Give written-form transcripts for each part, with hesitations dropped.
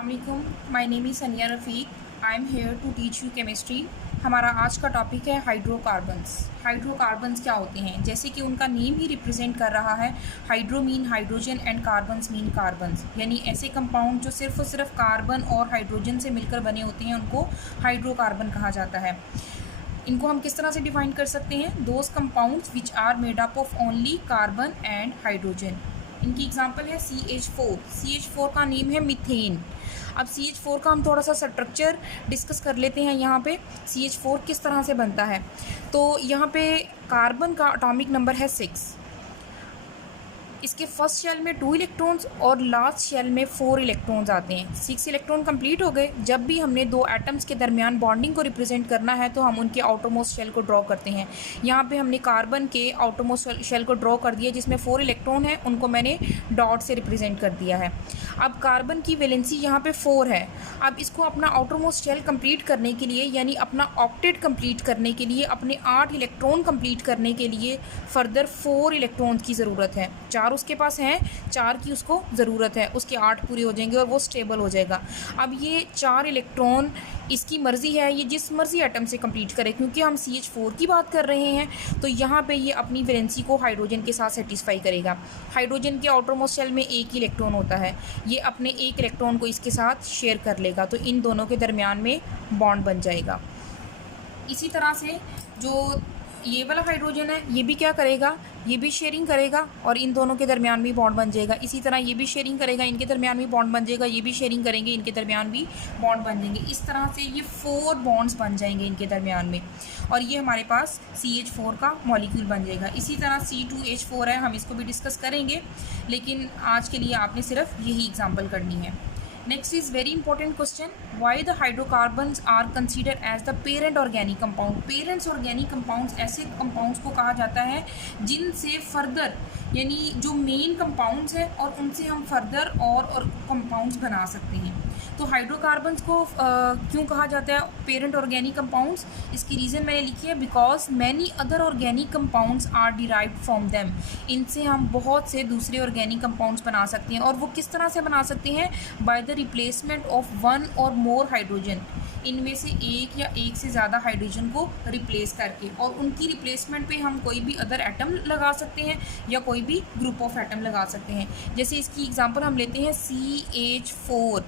अस्सलामुअलैकुम, my name is Sania Rafiq. I am here to teach you chemistry. हमारा आज का टॉपिक है हाइड्रोकार्बन्स। हाइड्रोकार्बन्स क्या होते हैं? जैसे कि उनका नेम ही रिप्रेजेंट कर रहा है, hydro mean hydrogen and carbons mean carbons, यानी ऐसे कंपाउंड जो सिर्फ और सिर्फ कार्बन और हाइड्रोजन से मिलकर बने होते हैं उनको हाइड्रोकार्बन कहा जाता है। इनको हम किस तरह से डिफाइन कर सकते हैं? Those compounds which are made up of only carbon and hydrogen. इनकी एग्जांपल है CH4। CH4 का नेम है मीथेन। अब CH4 का हम थोड़ा सा स्ट्रक्चर डिस्कस कर लेते हैं। यहाँ पे CH4 किस तरह से बनता है, तो यहाँ पे कार्बन का एटॉमिक नंबर है 6। इसके फर्स्ट शेल में 2 इलेक्ट्रॉन्स और लास्ट शेल में 4 इलेक्ट्रॉन्स आते हैं। 6 इलेक्ट्रॉन कंप्लीट हो गए। जब भी हमने 2 एटम्स के दरमियान बॉन्डिंग को रिप्रेजेंट करना है तो हम उनके आउटरमोस्ट शेल को ड्रॉ करते हैं। यहाँ पे हमने कार्बन के आउटरमोस्ट शेल को ड्रॉ कर दिया जिसमें 4 इलेक्ट्रॉन है, उनको मैंने डॉट से रिप्रेजेंट कर दिया है। अब कार्बन की वैलेंसी यहाँ पे 4 है। अब इसको अपना आउटरमोस्ट शेल कंप्लीट करने के लिए, यानी अपना ऑक्टेट कंप्लीट करने के लिए, अपने 8 इलेक्ट्रॉन कंप्लीट करने के लिए फर्दर 4 इलेक्ट्रॉन्स की ज़रूरत है। 4 उसके पास हैं, 4 की उसको ज़रूरत है, उसके 8 पूरे हो जाएंगे और वो स्टेबल हो जाएगा। अब ये 4 इलेक्ट्रॉन इसकी मर्ज़ी है, ये जिस मर्ज़ी एटम से कंप्लीट करे, क्योंकि हम CH4 की बात कर रहे हैं तो यहाँ पे ये अपनी वैलेंसी को हाइड्रोजन के साथ सेटिस्फाई करेगा। हाइड्रोजन के आउटरमोस्ट शेल में 1 ही इलेक्ट्रॉन होता है, ये अपने 1 इलेक्ट्रॉन को इसके साथ शेयर कर लेगा, तो इन दोनों के दरमियान में बॉन्ड बन जाएगा। इसी तरह से जो ये वाला हाइड्रोजन है, ये भी क्या करेगा, ये भी शेयरिंग करेगा और इन दोनों के दरमियान भी बॉन्ड बन जाएगा। इसी तरह ये भी शेयरिंग करेगा, इनके दरमियान भी बॉन्ड बन जाएगा, ये भी शेयरिंग करेंगे, इनके दरमियान भी बॉन्ड बन जाएंगे। इस तरह से ये 4 बॉन्ड्स बन जाएंगे इनके दरमियान में और ये हमारे पास CH4 का मॉलिक्यूल बन जाएगा। इसी तरह C2H4 है, हम इसको भी डिस्कस करेंगे, लेकिन आज के लिए आपने सिर्फ यही एग्जाम्पल करनी है। Next is very important question, why the hydrocarbons are considered as the parent organic compound। Parents organic compounds ऐसे compounds को कहा जाता है जिनसे फर्दर, यानी जो मेन compounds हैं और उनसे हम फर्दर और compounds बना सकते हैं। तो हाइड्रोकार्बन्स को क्यों कहा जाता है पेरेंट ऑर्गेनिक कंपाउंड्स? इसकी रीज़न मैंने लिखी है, because many other organic compounds are derived from them. इनसे हम बहुत से दूसरे ऑर्गेनिक कंपाउंड्स बना सकते हैं। और वो किस तरह से बना सकते हैं? बाय द रिप्लेसमेंट ऑफ 1 और मोर हाइड्रोजन। इनमें से एक या एक से ज़्यादा हाइड्रोजन को रिप्लेस करके, और उनकी रिप्लेसमेंट पे हम कोई भी अदर एटम लगा सकते हैं या कोई भी ग्रुप ऑफ एटम लगा सकते हैं। जैसे इसकी एग्जांपल हम लेते हैं CH4।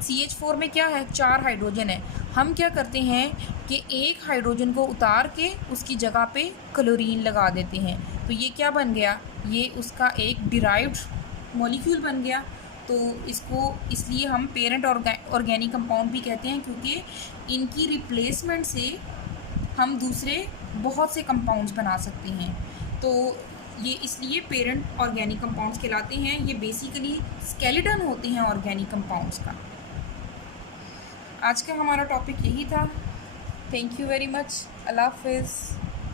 CH4 में क्या है? 4 हाइड्रोजन है। हम क्या करते हैं कि एक हाइड्रोजन को उतार के उसकी जगह पे क्लोरीन लगा देते हैं, तो ये क्या बन गया? ये उसका एक डिराइव्ड मॉलिक्यूल बन गया। तो इसको इसलिए हम पेरेंट ऑर्गेनिक कंपाउंड भी कहते हैं, क्योंकि इनकी रिप्लेसमेंट से हम दूसरे बहुत से कंपाउंड्स बना सकते हैं। तो ये इसलिए पेरेंट ऑर्गेनिक कंपाउंड्स कहलाते हैं। ये बेसिकली स्केलेटन होते हैं ऑर्गेनिक कंपाउंड्स का। आज का हमारा टॉपिक यही था। Thank you very much. अल्लाह हाफ़िज़।